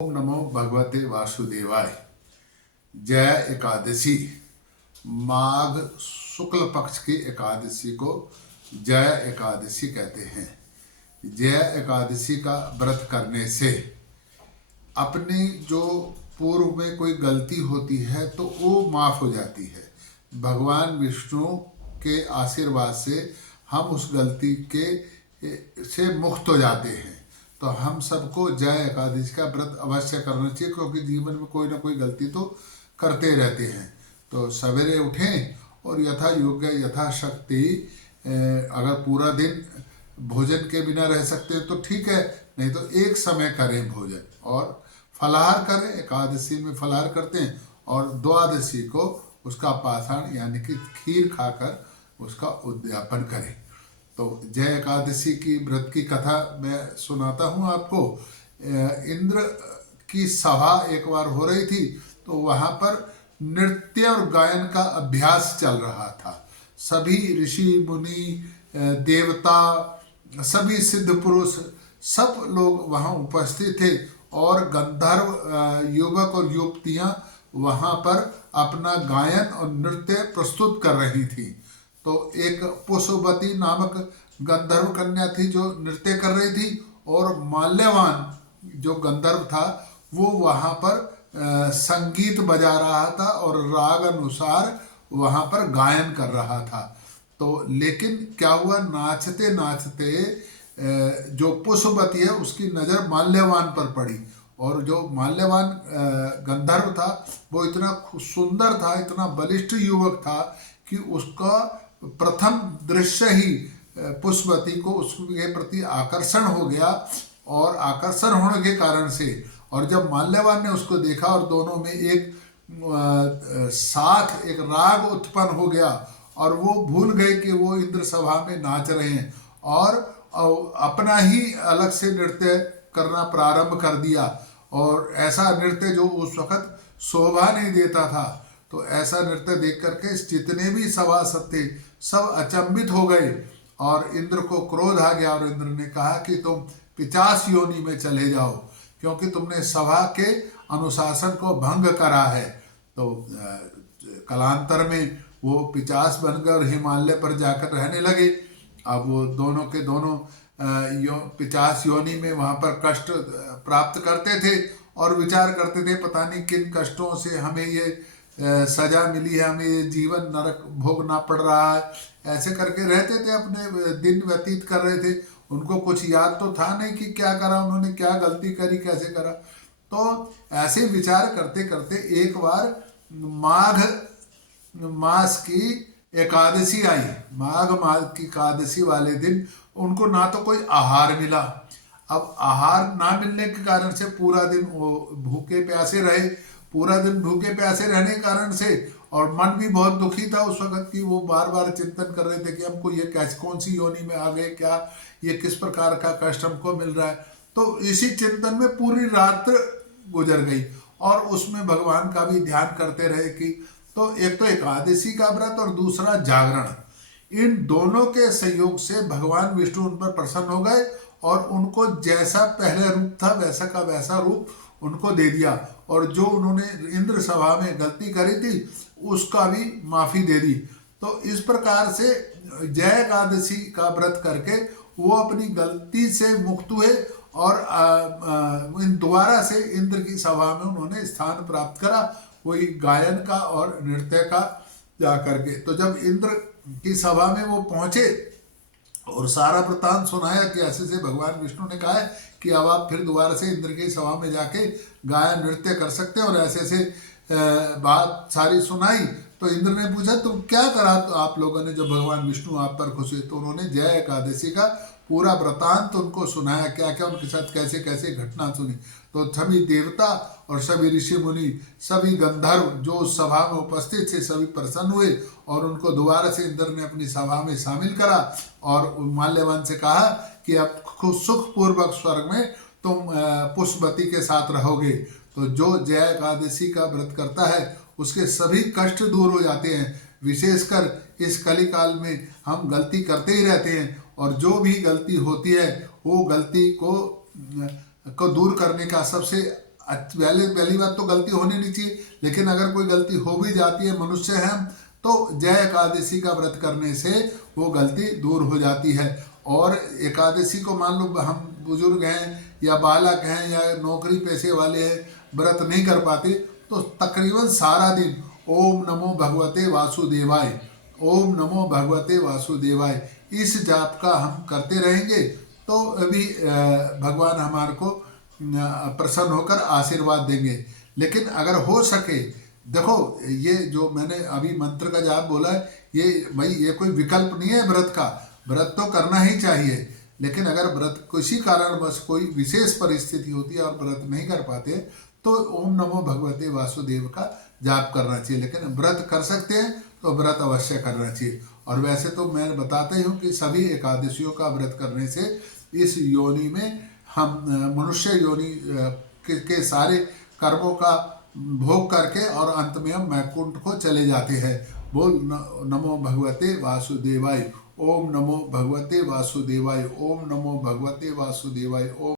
ओम नमो भगवते वासुदेवाय। जय एकादशी, माघ शुक्ल पक्ष की एकादशी को जय एकादशी कहते हैं। जय एकादशी का व्रत करने से अपनी जो पूर्व में कोई गलती होती है तो वो माफ हो जाती है। भगवान विष्णु के आशीर्वाद से हम उस गलती के से मुक्त हो जाते हैं। तो हम सबको जय एकादशी का व्रत अवश्य करना चाहिए, क्योंकि जीवन में कोई ना कोई गलती तो करते रहते हैं। तो सवेरे उठें और यथा योग्य यथाशक्ति अगर पूरा दिन भोजन के बिना रह सकते हैं तो ठीक है, नहीं तो एक समय करें भोजन और फलाहार करें। एकादशी में फलाहार करते हैं और द्वादशी को उसका पाषाण यानी कि खीर खाकर उसका उद्यापन करें। तो जय एकादशी की व्रत की कथा मैं सुनाता हूँ आपको। इंद्र की सभा एक बार हो रही थी, तो वहाँ पर नृत्य और गायन का अभ्यास चल रहा था। सभी ऋषि मुनि, देवता, सभी सिद्ध पुरुष, सब लोग वहाँ उपस्थित थे और गंधर्व युवक और युवतियाँ वहाँ पर अपना गायन और नृत्य प्रस्तुत कर रही थी। तो एक पुष्पवती नामक गंधर्व कन्या थी जो नृत्य कर रही थी, और माल्यवान जो गंधर्व था वो वहाँ पर संगीत बजा रहा था और राग अनुसार वहाँ पर गायन कर रहा था। तो लेकिन क्या हुआ, नाचते नाचते जो पुष्पवती है उसकी नज़र माल्यवान पर पड़ी, और जो माल्यवान गंधर्व था वो इतना सुंदर था, इतना बलिष्ठ युवक था कि उसका प्रथम दृश्य ही पुष्पवती को उसके प्रति आकर्षण हो गया। और आकर्षण होने के कारण से, और जब माल्यवान ने उसको देखा और दोनों में एक साथ एक राग उत्पन्न हो गया, और वो भूल गए कि वो इंद्र सभा में नाच रहे हैं और अपना ही अलग से नृत्य करना प्रारंभ कर दिया। और ऐसा नृत्य जो उस वक्त शोभा नहीं देता था। तो ऐसा नृत्य देख करके जितने भी सभासद थे सब अचंभित हो गए, और इंद्र को क्रोध आ गया और इंद्र ने कहा कि तुम 50 योनि में चले जाओ, क्योंकि तुमने सभा के अनुशासन को भंग करा है। तो कालांतर में वो 50 बनकर और हिमालय पर जाकर रहने लगे। अब वो दोनों के दोनों 50 योनि में वहाँ पर कष्ट प्राप्त करते थे और विचार करते थे पता नहीं किन कष्टों से हमें ये सजा मिली है, हमें ये जीवन नरक भोगना पड़ रहा है। ऐसे करके रहते थे, अपने दिन व्यतीत कर रहे थे। उनको कुछ याद तो था नहीं कि क्या करा उन्होंने, क्या गलती करी, कैसे करा। तो ऐसे विचार करते करते एक बार माघ मास की एकादशी आई। माघ मास की एकादशी वाले दिन उनको ना तो कोई आहार मिला। अब आहार ना मिलने के कारण से पूरा दिन वो भूखे प्यासे रहे। पूरा दिन भूखे प्यासे रहने के कारण से, और मन भी बहुत दुखी था उस वक्त की, वो बार बार चिंतन कर रहे थे कि हमको ये कैसे, कौन सी योनि में आ गए, क्या ये किस प्रकार का कष्ट हमको मिल रहा है। तो इसी चिंतन में पूरी रात गुजर गई, और उसमें भगवान का भी ध्यान करते रहे कि तो एक तो एकादशी का व्रत और दूसरा जागरण, इन दोनों के सहयोग से भगवान विष्णु उन पर प्रसन्न हो गए और उनको जैसा पहले रूप था वैसा का वैसा रूप उनको दे दिया, और जो उन्होंने इंद्र सभा में गलती करी थी उसका भी माफी दे दी। तो इस प्रकार से जय एकादशी का व्रत करके वो अपनी गलती से मुक्त हुए, और इन दोबारा से इंद्र की सभा में उन्होंने स्थान प्राप्त करा, वही गायन का और नृत्य का जा करके। तो जब इंद्र की सभा में वो पहुंचे और सारा वृत्तांत सुनाया कि ऐसे से भगवान विष्णु ने कहा है कि अब आप फिर दोबारा से इंद्र की सभा में जाके गायन नृत्य कर सकते हैं, और ऐसे से बात सारी सुनाई। तो इंद्र ने पूछा तुम क्या करा तो आप लोगों ने जो भगवान विष्णु आप पर खुश हुए। तो उन्होंने जय एकादशी का पूरा वृत्तांत उनको सुनाया, क्या क्या उनके साथ कैसे कैसे घटना सुनी। तो सभी देवता और सभी ऋषि मुनि, सभी गंधर्व जो उस सभा में उपस्थित थे सभी प्रसन्न हुए, और उनको दोबारा से इंद्र ने अपनी सभा में शामिल करा, और माल्यवान से कहा कि अब खुद सुखपूर्वक स्वर्ग में तुम पुष्पवती के साथ रहोगे। तो जो जय एकादशी का व्रत करता है उसके सभी कष्ट दूर हो जाते हैं। विशेषकर इस कलिकाल में हम गलती करते ही रहते हैं, और जो भी गलती होती है वो गलती को दूर करने का सबसे पहले पहली बात तो गलती होनी नहीं चाहिए, लेकिन अगर कोई गलती हो भी जाती है, मनुष्य है हम, तो जय एकादशी का व्रत करने से वो गलती दूर हो जाती है। और एकादशी को मान लो हम बुजुर्ग हैं या बालक हैं या नौकरी पैसे वाले हैं, व्रत नहीं कर पाते, तो तकरीबन सारा दिन ओम नमो भगवते वासुदेवाय, ओम नमो भगवते वासुदेवाय इस जाप का हम करते रहेंगे, तो अभी भगवान हमारे को प्रसन्न होकर आशीर्वाद देंगे। लेकिन अगर हो सके, देखो ये जो मैंने अभी मंत्र का जाप बोला है, ये भाई ये कोई विकल्प नहीं है व्रत का, व्रत तो करना ही चाहिए। लेकिन अगर व्रत किसी कारणवश कोई विशेष परिस्थिति होती है और व्रत नहीं कर पाते, तो ओम नमो भगवते वासुदेव का जाप करना चाहिए। लेकिन व्रत कर सकते हैं तो व्रत अवश्य करना चाहिए। और वैसे तो मैं बताता ही हूँ कि सभी एकादशियों का व्रत करने से इस योनि में हम मनुष्य योनि के सारे कर्मों का भोग करके और अंत में हम वैकुंठ को चले जाते हैं। बोल नमो भगवते वासुदेवाय, ओम नमो भगवते वासुदेवाय, ओम नमो भगवते वासुदेवाय, ओम।